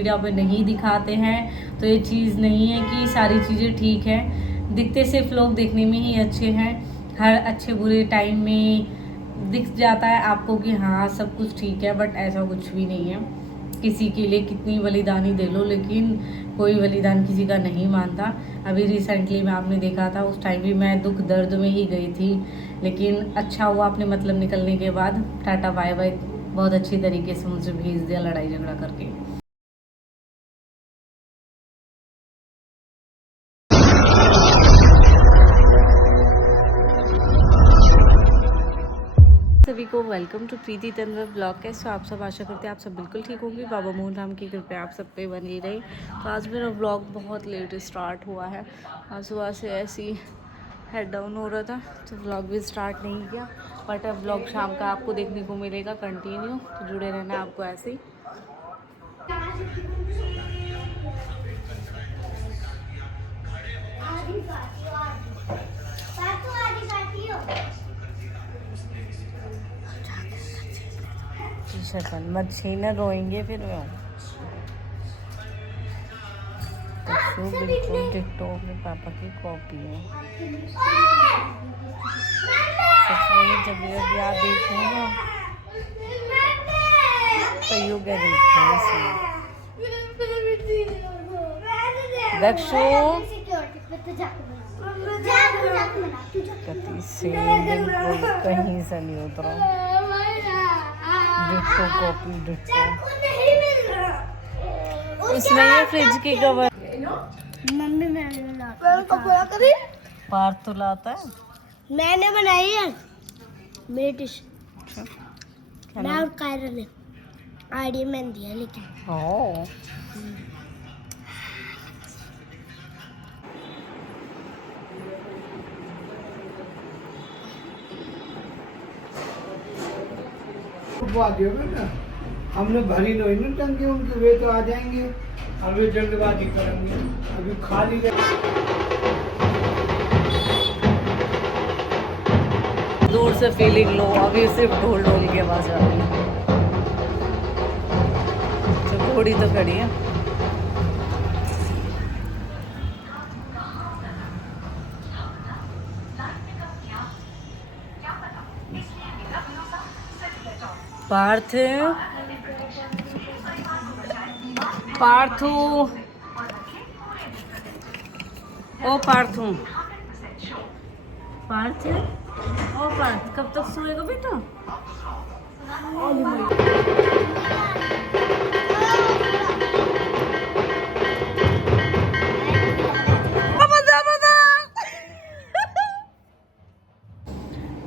Media पे नहीं दिखाते हैं। तो ये चीज़ नहीं है कि सारी चीज़ें ठीक है, दिखते सिर्फ लोग देखने में ही अच्छे हैं। हर अच्छे बुरे टाइम में दिख जाता है आपको कि हाँ सब कुछ ठीक है, बट ऐसा कुछ भी नहीं है। किसी के लिए कितनी बलिदानी दे लो, लेकिन कोई बलिदान किसी का नहीं मानता। अभी रिसेंटली में आपने देखा था, उस टाइम भी मैं दुख दर्द में ही गई थी, लेकिन अच्छा हुआ अपने मतलब निकलने के बाद टाटा बाय बाय बहुत अच्छी तरीके से मुझे भेज दिया लड़ाई झगड़ा करके। सभी को welcome to Preeti Tanwar blog. कैसे आप सब? आशा करते हैं आप सब बिल्कुल ठीक होंगे। बाबा मोहन राम की कृपया आप सब पे बनी रही। तो आज मेरा ब्लॉग बहुत लेट स्टार्ट हुआ है। आज सुबह से ऐसी हेड डाउन हो रहा था तो ब्लॉग भी स्टार्ट नहीं किया, बट अब ब्लॉग शाम का आपको देखने को मिलेगा कंटिन्यू, तो जुड़े रहना आपको ऐसे ही। टी-शर्ट मत छीना, रोएंगे फिर वो। तो बिल्कुल टिकटॉक अपने पापा की कॉपी है। सच में जब जब याद देखूँ ना तो यू क्या देखते हैं इसमें। दक्षु कति से बिल्कुल कहीं से नहीं उतरा। Ditto copy ditto. इसमें ये फ्रिज की कवर मम्मी मैंने पार तो लाता है, मैंने बनाई है मेरी डिश। क्या मैं नाम? और कायरा ने आइडिया मैंने दिया, लेकिन ओह वो आ गए ना, हमने भरी लो ना टंकी उनकी, वे तो आ जाएंगे और वे जल्दबाजी करेंगे। अभी खाली दूर से फीलिंग लो, अभी सिर्फ ढोल ढोल की आवाज आ रही है। तो घोड़ी तो खड़ी है। पार्थ पार्थू, ओ पार्थू, पार्थ, ओ पार्थ कब तक सोएगा बेटा?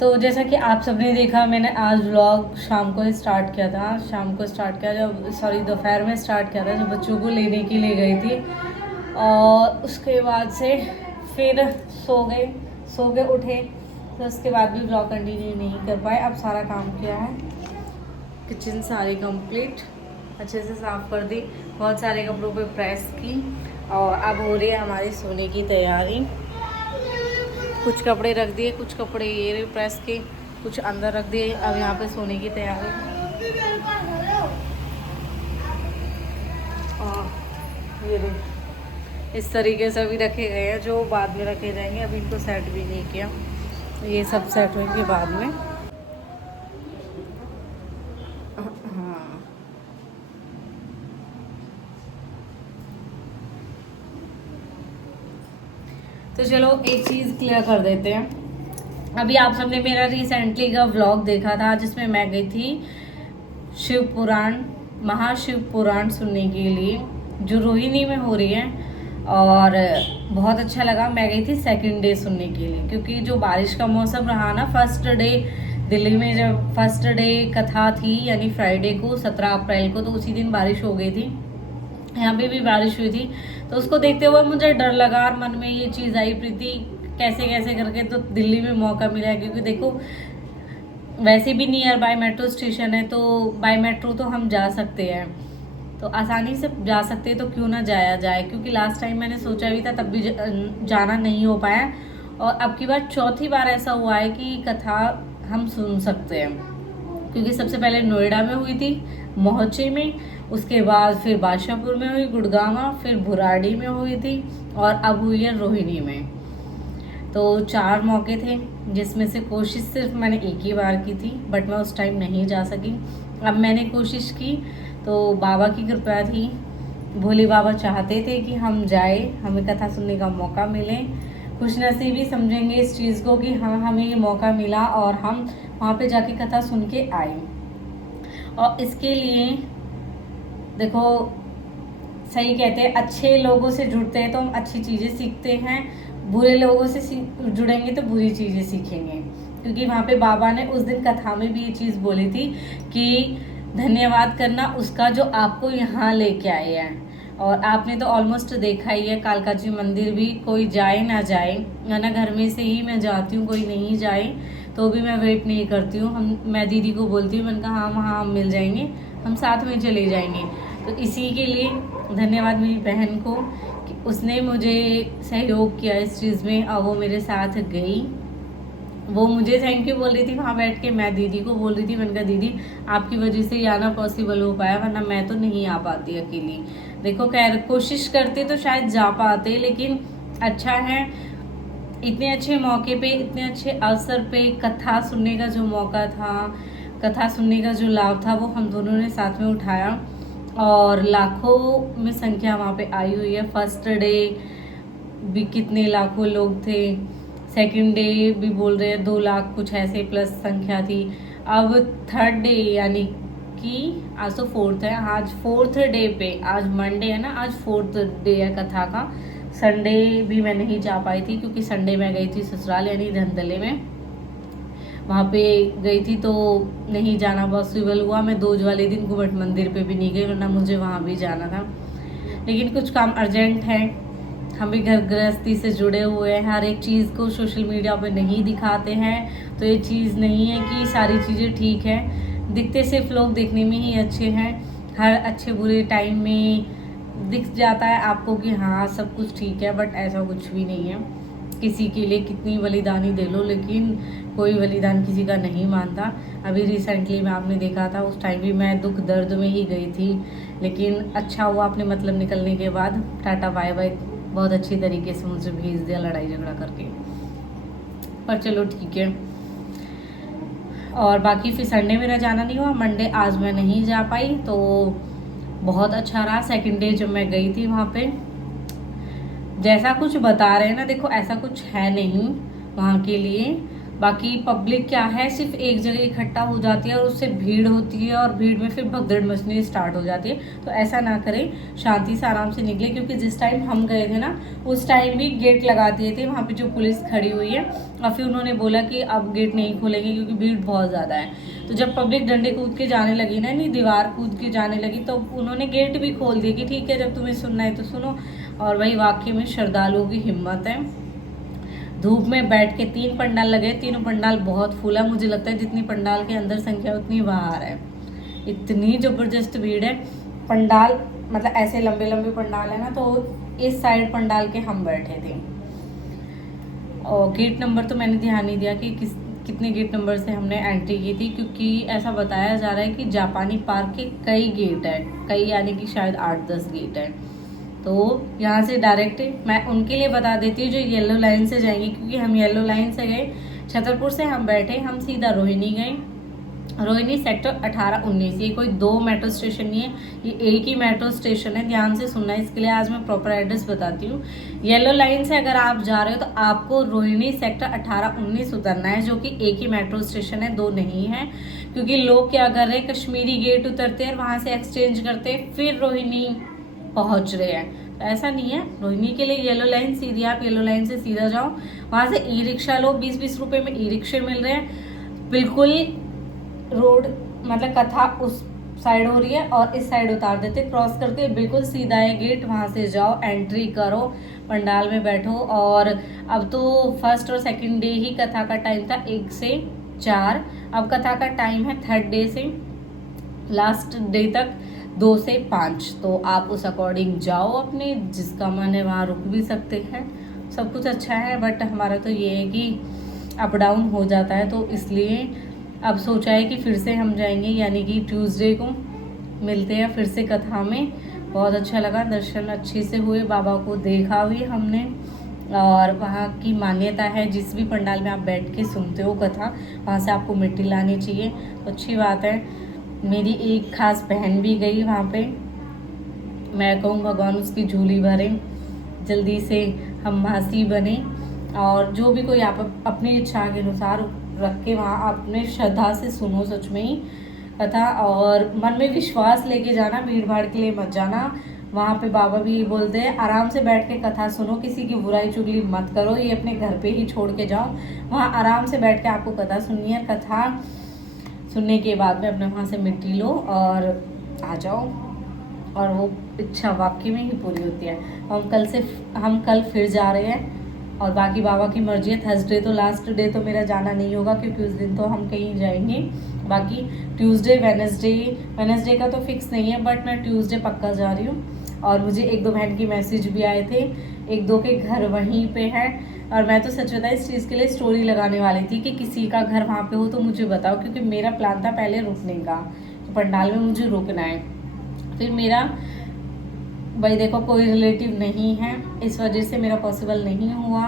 तो जैसा कि आप सबने देखा, मैंने आज व्लॉग शाम को स्टार्ट किया था। शाम को स्टार्ट किया जब, सॉरी दोपहर में स्टार्ट किया था जब बच्चों को लेने के लिए गई थी, और उसके बाद से फिर सो गए उठे, तो उसके बाद भी व्लॉग कंटिन्यू नहीं कर पाए। अब सारा काम किया है, किचन सारी कंप्लीट अच्छे से साफ़ कर दी, बहुत सारे कपड़ों पे प्रेस की, और अब हो रही है हमारी सोने की तैयारी। कुछ कपड़े रख दिए, कुछ कपड़े ये प्रेस के, कुछ अंदर रख दिए। अब यहाँ पे सोने की तैयारी। और ये इस तरीके से अभी रखे गए हैं, जो बाद में रखे जाएंगे। अभी इनको सेट भी नहीं किया, ये सब सेट होंगे बाद में। हाँ, तो चलो एक चीज़ क्लियर कर देते हैं। अभी आप सबने मेरा रिसेंटली का व्लॉग देखा था जिसमें मैं गई थी शिव पुराण, महाशिव पुराण सुनने के लिए, जो रोहिणी में हो रही है, और बहुत अच्छा लगा। मैं गई थी सेकंड डे सुनने के लिए, क्योंकि जो बारिश का मौसम रहा ना, फर्स्ट डे दिल्ली में जब फर्स्ट डे कथा थी, यानी फ्राइडे को 17 अप्रैल को, तो उसी दिन बारिश हो गई थी। यहाँ पे भी बारिश हुई थी, तो उसको देखते हुए मुझे डर लगा और मन में ये चीज़ आई, प्रीति कैसे कैसे करके तो दिल्ली में मौका मिला है, क्योंकि देखो वैसे भी नियर बाय मेट्रो स्टेशन है, तो बाय मेट्रो तो हम जा सकते हैं, तो आसानी से जा सकते हैं, तो क्यों ना जाया जाए। क्योंकि लास्ट टाइम मैंने सोचा भी था, तब भी जाना नहीं हो पाया, और अब की बार चौथी बार ऐसा हुआ है कि कथा हम सुन सकते हैं। क्योंकि सबसे पहले नोएडा में हुई थी, मोहचे में, उसके बाद फिर बादशाहपुर में हुई, गुड़गांव, फिर बुराड़ी में हुई थी और अब हुई है रोहिणी में। तो 4 मौके थे, जिसमें से कोशिश सिर्फ मैंने एक ही बार की थी, बट मैं उस टाइम नहीं जा सकी। अब मैंने कोशिश की तो बाबा की कृपा थी, भोले बाबा चाहते थे कि हम जाए, हमें कथा सुनने का मौका मिले। खुशनसीबी समझेंगे इस चीज़ को कि हाँ हमें ये मौका मिला और हम वहाँ पे जाके कथा सुन के आए। और इसके लिए देखो, सही कहते हैं, अच्छे लोगों से जुड़ते हैं तो हम अच्छी चीज़ें सीखते हैं, बुरे लोगों से जुड़ेंगे तो बुरी चीज़ें सीखेंगे। क्योंकि वहाँ पे बाबा ने उस दिन कथा में भी ये चीज़ बोली थी कि धन्यवाद करना उसका जो आपको यहाँ लेके आए हैं। और आपने तो ऑलमोस्ट देखा ही है, कालका जी मंदिर भी कोई जाए ना जाए, वरना घर में से ही मैं जाती हूँ, कोई नहीं जाए तो भी मैं वेट नहीं करती हूँ। मैं दीदी को बोलती हूँ, मैंने कहा हाँ वहाँ हम मिल जाएंगे, हम साथ में चले जाएंगे। तो इसी के लिए धन्यवाद मेरी बहन को कि उसने मुझे सहयोग किया इस चीज़ में और वो मेरे साथ गई। वो मुझे थैंक यू बोल रही थी वहाँ बैठ के, मैं दीदी को बोल रही थी, मैंने कहा दीदी आपकी वजह से ये आना पॉसिबल हो पाया, वरना मैं तो नहीं आ पाती अकेली। देखो खैर कोशिश करते तो शायद जा पाते, लेकिन अच्छा है इतने अच्छे मौके पे, इतने अच्छे अवसर पे कथा सुनने का जो मौका था, कथा सुनने का जो लाभ था, वो हम दोनों ने साथ में उठाया और लाखों में संख्या वहाँ पे आई हुई है। फर्स्ट डे भी कितने लाखों लोग थे, सेकंड डे भी बोल रहे हैं 2 लाख कुछ ऐसे प्लस संख्या थी। अब थर्ड डे यानी कि आज तो 4th है, आज 4th डे पे, आज मंडे है ना, आज 4th डे है कथा का। संडे भी मैं नहीं जा पाई थी क्योंकि संडे मैं गई थी ससुराल यानी धनतले में, वहाँ पे गई थी तो नहीं जाना पॉसिबल हुआ। मैं दोज वाले दिन घुमट मंदिर पे भी नहीं गई, वरना मुझे वहाँ भी जाना था, लेकिन कुछ काम अर्जेंट है। हम भी घर गृहस्थी से जुड़े हुए हैं, हर एक चीज़ को सोशल मीडिया पे नहीं दिखाते हैं, तो ये चीज़ नहीं है कि सारी चीज़ें ठीक है, दिखते सिर्फ लोग देखने में ही अच्छे हैं। हर अच्छे बुरे टाइम में दिख जाता है आपको कि हाँ सब कुछ ठीक है, बट ऐसा कुछ भी नहीं है। किसी के लिए कितनी बलिदानी दे लो, लेकिन कोई बलिदान किसी का नहीं मानता। अभी रिसेंटली में आपने देखा था, उस टाइम भी मैं दुख दर्द में ही गई थी, लेकिन अच्छा हुआ अपने मतलब निकलने के बाद टाटा बाय बाय बहुत अच्छी तरीके से मुझे भेज दिया लड़ाई झगड़ा करके, पर चलो ठीक है। और बाकी फिर संडे मेरा जाना नहीं हुआ, मंडे आज मैं नहीं जा पाई, तो बहुत अच्छा रहा। सेकंड डे जब मैं गई थी वहाँ पे, जैसा कुछ बता रहे हैं ना, देखो ऐसा कुछ है नहीं वहाँ के लिए। बाकी पब्लिक क्या है, सिर्फ एक जगह इकट्ठा हो जाती है और उससे भीड़ होती है और भीड़ में फिर भगदड़ मचनी स्टार्ट हो जाती है। तो ऐसा ना करें, शांति से आराम से निकले, क्योंकि जिस टाइम हम गए थे ना उस टाइम भी गेट लगा दिए थे वहाँ पे जो पुलिस खड़ी हुई है, और फिर उन्होंने बोला कि अब गेट नहीं खोलेंगे क्योंकि भीड़ बहुत ज़्यादा है। तो जब पब्लिक डंडे कूद के जाने लगी ना, नहीं दीवार कूद के जाने लगी, तो उन्होंने गेट भी खोल दिए कि ठीक है जब तुम्हें सुनना है तो सुनो। और वही वाकई में श्रद्धालुओं की हिम्मत है। धूप में बैठ के 3 पंडाल लगे, तीनों पंडाल बहुत फूल है, मुझे लगता है जितनी पंडाल के अंदर संख्या उतनी बाहर है, इतनी ज़बरदस्त भीड़ है। पंडाल मतलब ऐसे लंबे लंबे पंडाल है ना, तो इस साइड पंडाल के हम बैठे थे। और गेट नंबर तो मैंने ध्यान नहीं दिया कि कितने गेट नंबर से हमने एंट्री की थी, क्योंकि ऐसा बताया जा रहा है कि जापानी पार्क के कई गेट है, कई यानी कि शायद 8-10 गेट है। तो यहाँ से डायरेक्ट मैं उनके लिए बता देती हूँ जो येलो लाइन से जाएंगे, क्योंकि हम येलो लाइन से गए, छतरपुर से हम बैठे, हम सीधा रोहिणी गए। रोहिणी सेक्टर 18-19, ये कोई 2 मेट्रो स्टेशन नहीं है, ये एक ही मेट्रो स्टेशन है। ध्यान से सुनना है, इसके लिए आज मैं प्रॉपर एड्रेस बताती हूँ। येलो लाइन से अगर आप जा रहे हो तो आपको रोहिणी सेक्टर 18-19 उतरना है, जो कि एक ही मेट्रो स्टेशन है, 2 नहीं है। क्योंकि लोग क्या कर रहे हैं, कश्मीरी गेट उतरते हैं, वहाँ से एक्सचेंज करते हैं, फिर रोहिणी पहुंच रहे हैं। तो ऐसा नहीं है, रोहिणी के लिए येलो लाइन सीधी, आप येलो लाइन से सीधा जाओ, वहाँ से ई रिक्शा लो, 20-20 रुपए में ई रिक्शे मिल रहे हैं। बिल्कुल रोड मतलब कथा उस साइड हो रही है और इस साइड उतार देते, क्रॉस करके बिल्कुल सीधा है गेट, वहाँ से जाओ, एंट्री करो, पंडाल में बैठो। और अब तो फर्स्ट और सेकंड डे ही कथा का टाइम था 1 से 4, अब कथा का टाइम है थर्ड डे से लास्ट डे तक 2 से 5। तो आप उस अकॉर्डिंग जाओ, अपने जिसका मन है वहाँ रुक भी सकते हैं, सब कुछ अच्छा है। बट हमारा तो ये है कि अप डाउन हो जाता है, तो इसलिए अब सोचा है कि फिर से हम जाएंगे, यानी कि ट्यूसडे को मिलते हैं फिर से कथा में। बहुत अच्छा लगा, दर्शन अच्छे से हुए, बाबा को देखा भी हमने। और वहाँ की मान्यता है जिस भी पंडाल में आप बैठ के सुनते हो कथा, वहाँ से आपको मिट्टी लानी चाहिए, तो अच्छी बात है। मेरी एक खास बहन भी गई वहाँ पे। मैं कहूँ भगवान उसकी झोली भरे, जल्दी से हम मासी बने। और जो भी कोई आप अपनी इच्छा के अनुसार रख के वहाँ अपने श्रद्धा से सुनो सच में ही कथा, और मन में विश्वास लेके जाना, भीड़ भाड़ के लिए मत जाना। वहाँ पे बाबा भी बोलते हैं आराम से बैठ के कथा सुनो, किसी की बुराई चुगली मत करो, ये अपने घर पे ही छोड़ के जाओ। वहाँ आराम से बैठ के आपको कथा सुननी है। कथा सुनने के बाद में अपने वहाँ से मिट्टी लो और आ जाओ, और वो इच्छा वाकई में ही पूरी होती है। हम कल फिर जा रहे हैं, और बाकी बाबा की मर्जी है। थर्सडे तो लास्ट डे तो मेरा जाना नहीं होगा, क्योंकि उस दिन तो हम कहीं जाएंगे। बाकी ट्यूसडे वेडनेसडे का तो फिक्स नहीं है, बट मैं ट्यूसडे पक्का जा रही हूँ। और मुझे 1-2 बहन की मैसेज भी आए थे, 1-2 के घर वहीं पे है। और मैं तो सच बताया इस चीज़ के लिए स्टोरी लगाने वाली थी कि किसी का घर वहाँ पे हो तो मुझे बताओ, क्योंकि मेरा प्लान था पहले रुकने का, तो पंडाल में मुझे रुकना है। फिर मेरा भाई देखो कोई रिलेटिव नहीं है, इस वजह से मेरा पॉसिबल नहीं हुआ।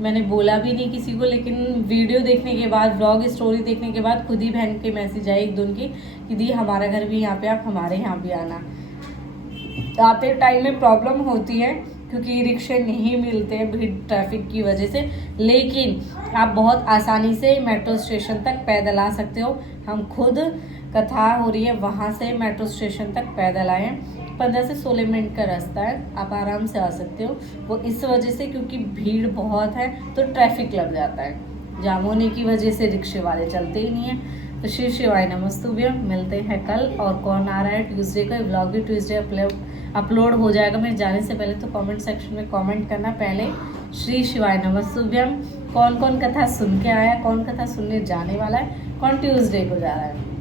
मैंने बोला भी नहीं किसी को, लेकिन वीडियो देखने के बाद, व्लॉग स्टोरी देखने के बाद खुद ही बहन के मैसेज आए 1-2 की कि दी हमारा घर भी यहाँ पे, आप हमारे यहाँ भी आना। आते टाइम में प्रॉब्लम होती है क्योंकि रिक्शे नहीं मिलते हैं भीड़ ट्रैफिक की वजह से, लेकिन आप बहुत आसानी से मेट्रो स्टेशन तक पैदल आ सकते हो। हम खुद कथा हो रही है वहाँ से मेट्रो स्टेशन तक पैदल आए हैं, 15 से 16 मिनट का रास्ता है, आप आराम से आ सकते हो। वो इस वजह से क्योंकि भीड़ बहुत है तो ट्रैफिक लग जाता है, जाम होने की वजह से रिक्शे वाले चलते ही नहीं हैं। तो शिव शिवाय नमस्तुभ्यम, मिलते हैं कल। और कौन आ रहा है ट्यूसडे का व्लॉग भी ट्यूसडे अपलोड हो जाएगा। मेरे जाने से पहले तो कमेंट सेक्शन में कमेंट करना पहले श्री शिवाय नमस्तुभ्यम, कौन कौन कथा सुन के आया, कौन कथा सुनने जाने वाला है, कौन ट्यूसडे को जा रहा है।